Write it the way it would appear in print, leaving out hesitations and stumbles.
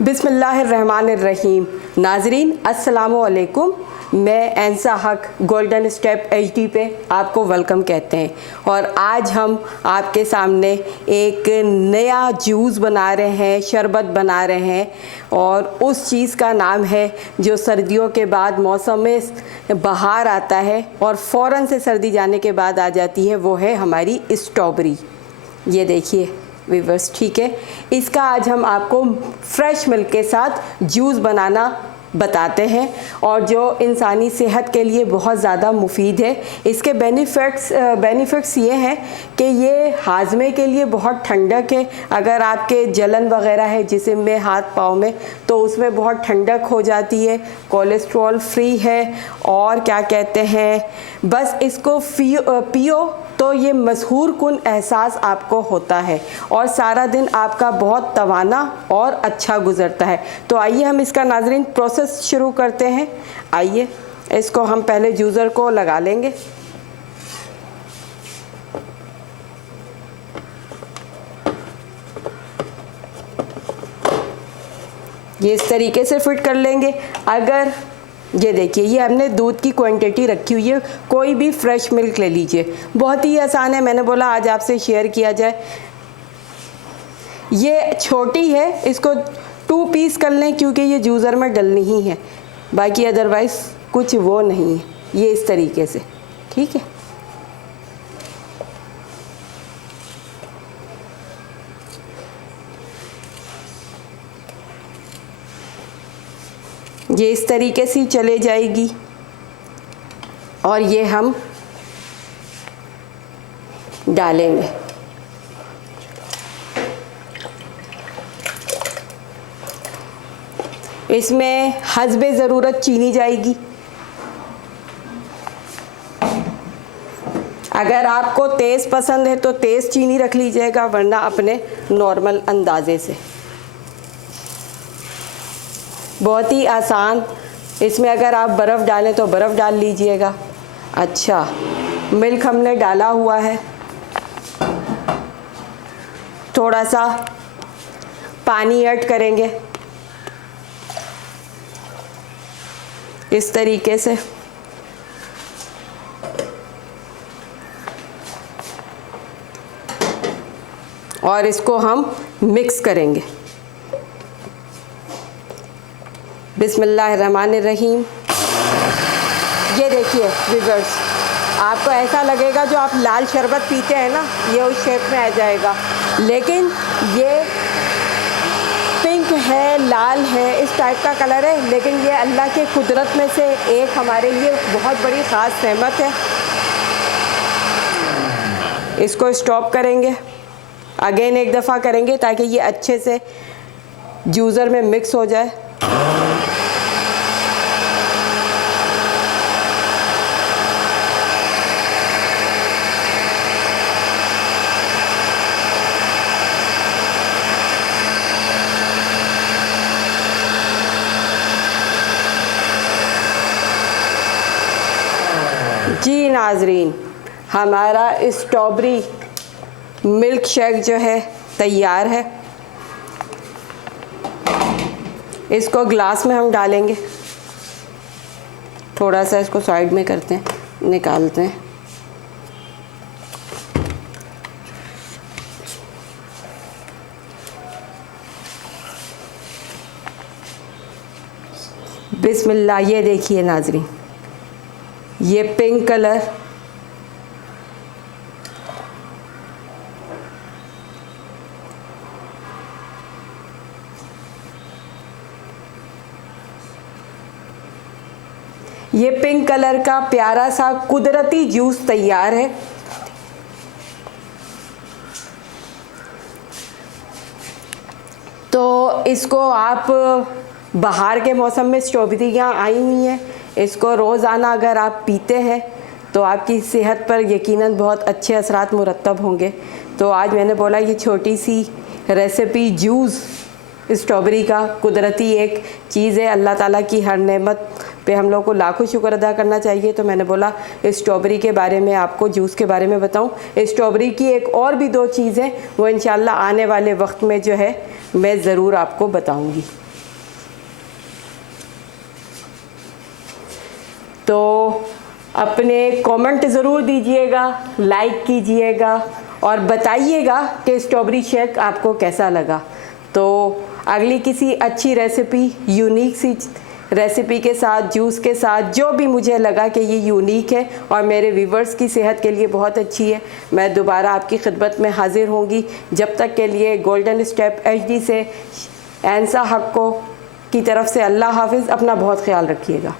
बिस्मिल्लाहिर्रहमानिर्रहीम। नाजरीन अस्सलामु अलैकुम। मैं एंसा हक गोल्डन स्टेप एचडी पे आपको वेलकम कहते हैं और आज हम आपके सामने एक नया जूस बना रहे हैं, शरबत बना रहे हैं और उस चीज़ का नाम है जो सर्दियों के बाद मौसम में बाहर आता है और फ़ौरन से सर्दी जाने के बाद आ जाती है, वो है हमारी स्ट्रॉबेरी। ये देखिए वीवर्स, ठीक है। इसका आज हम आपको फ्रेश मिल्क के साथ जूस बनाना बताते हैं और जो इंसानी सेहत के लिए बहुत ज़्यादा मुफीद है। इसके बेनिफिट्स ये हैं कि ये हाजमे के लिए बहुत ठंडक है। अगर आपके जलन वगैरह है जिस्म में, हाथ पाँव में, तो उसमें बहुत ठंडक हो जाती है। कोलेस्ट्रॉल फ्री है और क्या कहते हैं, बस इसको पियो तो ये मशहूर कुन एहसास आपको होता है और सारा दिन आपका बहुत तवाना और अच्छा गुजरता है। तो आइए हम इसका नाज़रीन प्रोसेस शुरू करते हैं। आइए इसको हम पहले जूसर को लगा लेंगे। ये इस तरीके से फिट कर लेंगे। अगर ये देखिए, ये हमने दूध की क्वांटिटी रखी हुई है, कोई भी फ्रेश मिल्क ले लीजिए, बहुत ही आसान है। मैंने बोला आज आपसे शेयर किया जाए। ये छोटी है, इसको 2 पीस कर लें क्योंकि ये जूसर में डलनी ही है, बाकी अदरवाइज़ कुछ वो नहीं है। ये इस तरीके से, ठीक है। ये इस तरीके से चले जाएगी और ये हम डालेंगे। इसमें हस्बे ज़रूरत चीनी जाएगी। अगर आपको तेज़ पसंद है तो तेज़ चीनी रख लीजिएगा, वरना अपने नॉर्मल अंदाजे से। बहुत ही आसान। इसमें अगर आप बर्फ़ डालें तो बर्फ़ डाल लीजिएगा। अच्छा, मिल्क हमने डाला हुआ है, थोड़ा सा पानी ऐड करेंगे इस तरीके से। और इसको हम मिक्स करेंगे। बिस्मिल्लाहिर्रहमानिर्रहीम। ये देखिए व्यूअर्स, आपको ऐसा लगेगा जो आप लाल शरबत पीते हैं ना, ये उस शेप में आ जाएगा, लेकिन ये पिंक है, लाल है, इस टाइप का कलर है। लेकिन ये अल्लाह के कुदरत में से एक हमारे लिए बहुत बड़ी ख़ास नेमत है। इसको स्टॉप करेंगे, अगेन एक दफ़ा करेंगे ताकि ये अच्छे से जूसर में मिक्स हो जाए। जी नाजरीन, हमारा स्ट्रॉबेरी मिल्क शेक जो है तैयार है। इसको ग्लास में हम डालेंगे। थोड़ा सा इसको साइड में करते हैं, निकालते हैं। बिस्मिल्लाह। ये देखिए नाजरीन, ये पिंक कलर, ये पिंक कलर का प्यारा सा कुदरती जूस तैयार है। तो इसको आप बाहर के मौसम में स्ट्रॉबेरियाँ आई हुई हैं, इसको रोज़ाना अगर आप पीते हैं तो आपकी सेहत पर यकीनन बहुत अच्छे असरात मुरतब होंगे। तो आज मैंने बोला ये छोटी सी रेसिपी जूस स्ट्रॉबेरी का कुदरती एक चीज़ है। अल्लाह ताला की हर नेमत पे हम लोग को लाखों शुक्र अदा करना चाहिए। तो मैंने बोला स्ट्रॉबेरी के बारे में आपको, जूस के बारे में बताऊं। स्ट्रॉबेरी की एक और भी 2 चीज़ें वो इंशाल्लाह आने वाले वक्त में जो है मैं ज़रूर आपको बताऊंगी। तो अपने कमेंट ज़रूर दीजिएगा, लाइक कीजिएगा और बताइएगा कि स्ट्रॉबेरी शेक आपको कैसा लगा। तो अगली किसी अच्छी रेसिपी, यूनिक सी रेसिपी के साथ, जूस के साथ, जो भी मुझे लगा कि ये यूनिक है और मेरे व्यूवर्स की सेहत के लिए बहुत अच्छी है, मैं दोबारा आपकी खिदमत में हाजिर होंगी। जब तक के लिए गोल्डन स्टेप HD से एंसा हक को की तरफ से अल्लाह हाफिज़। अपना बहुत ख्याल रखिएगा।